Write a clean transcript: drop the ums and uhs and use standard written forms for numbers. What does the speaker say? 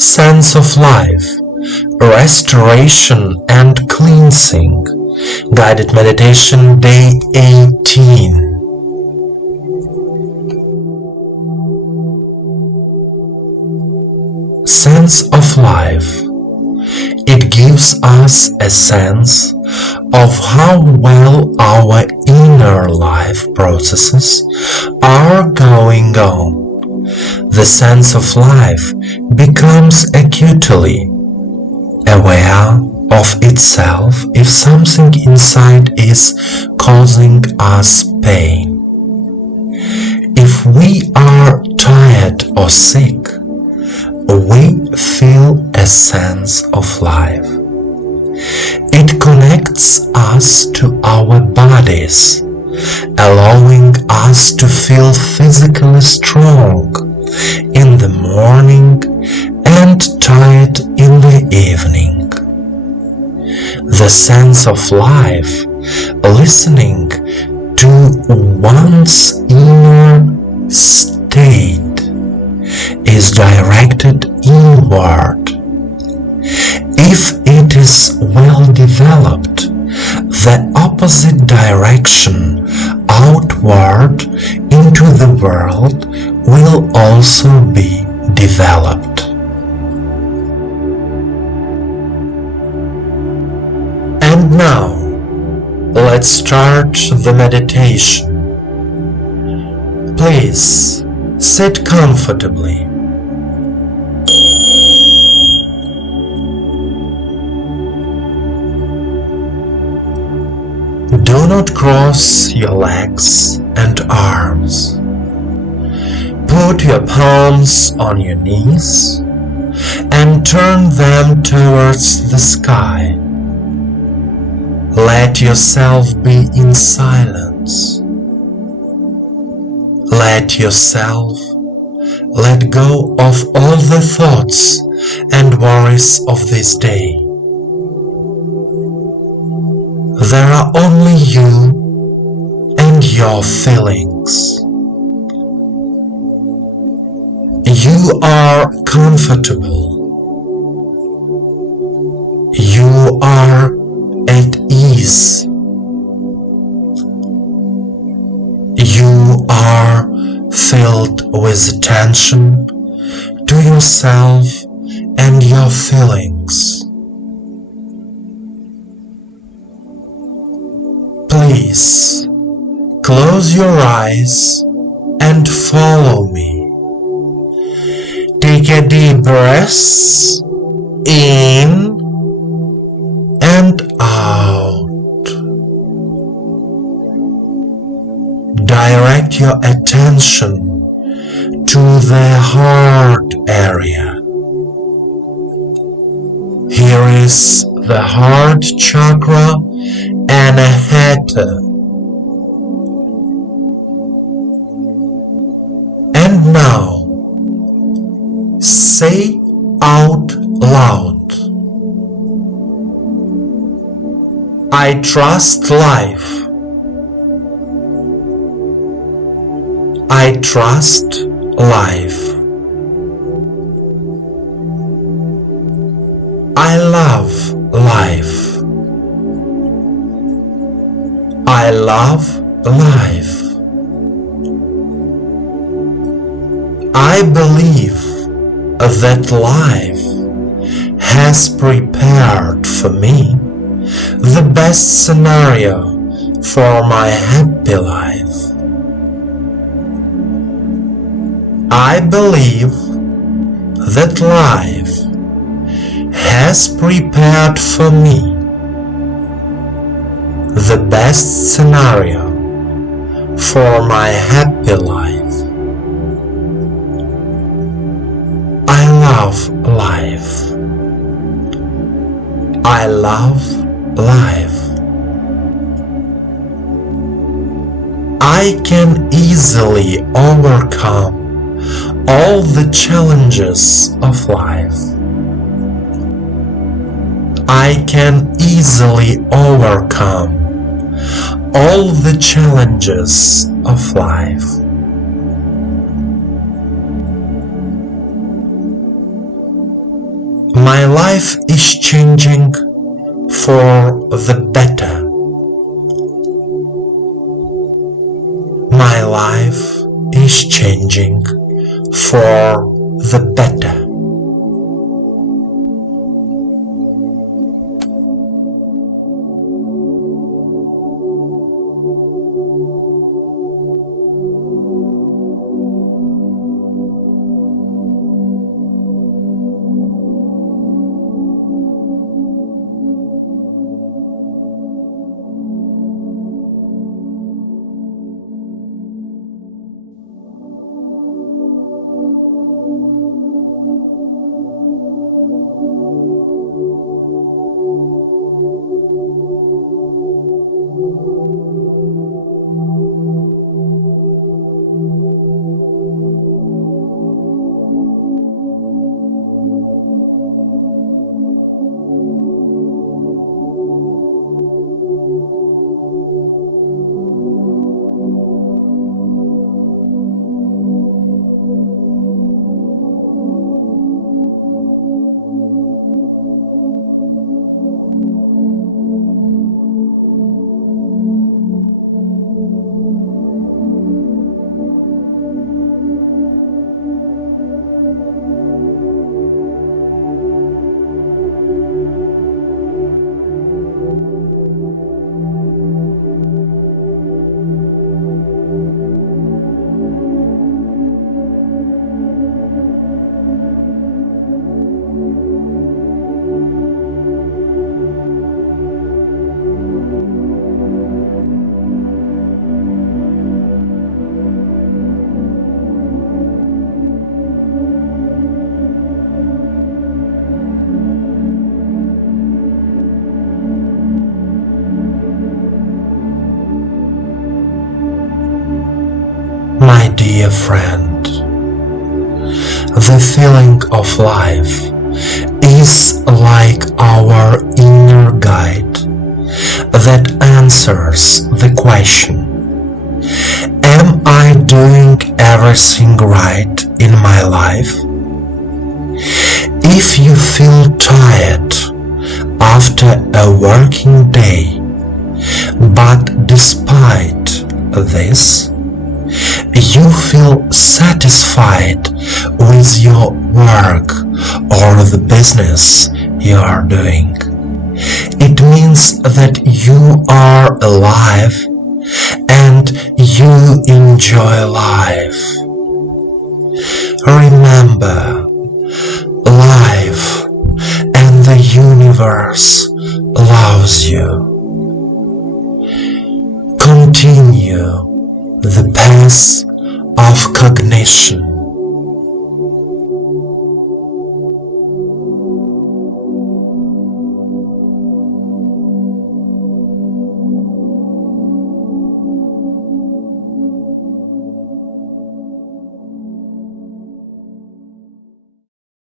sense of life, restoration and cleansing. Guided meditation day 18. Sense of life. It gives us a sense of how well our inner life processes are going on. The sense of life becomes acutely aware of itself if something inside is causing us pain. If we are tired or sick, we feel a sense of life. It connects us to our bodies, allowing us to feel physically strong in the morning and tired in the evening. The sense of life, listening to one's inner state, is directed inward. If it is well developed, the opposite direction, outward into the world, will also be developed. And now, let's start the meditation. Please sit comfortably. Do not cross your legs and arms. Put your palms on your knees and turn them towards the sky. Let yourself be in silence. Let yourself let go of all the thoughts and worries of this day. There are only you and your feelings. You are comfortable. You are at ease. You are filled with attention to yourself and your feelings. Please close your eyes and follow me. Take a deep breath in and out. Direct your attention to the heart area. Here is the heart chakra Anahata. And now, say out loud, I trust life. I trust life. I love life. I love life. I believe that life has prepared for me the best scenario for my happy life. I believe that life has prepared for me the best scenario for my happy life. I love life. I love life. I can easily overcome all the challenges of life. I can easily overcome all the challenges of life. life is changing for the better. My life is changing for the better. My dear friend, the feeling of life is like our inner guide that answers the question, am I doing everything right in my life? If you feel tired after a working day, but despite this, you feel satisfied with your work or the business you are doing, it means that you are alive and you enjoy life. Remember, life and the universe loves you. Continue the path of cognition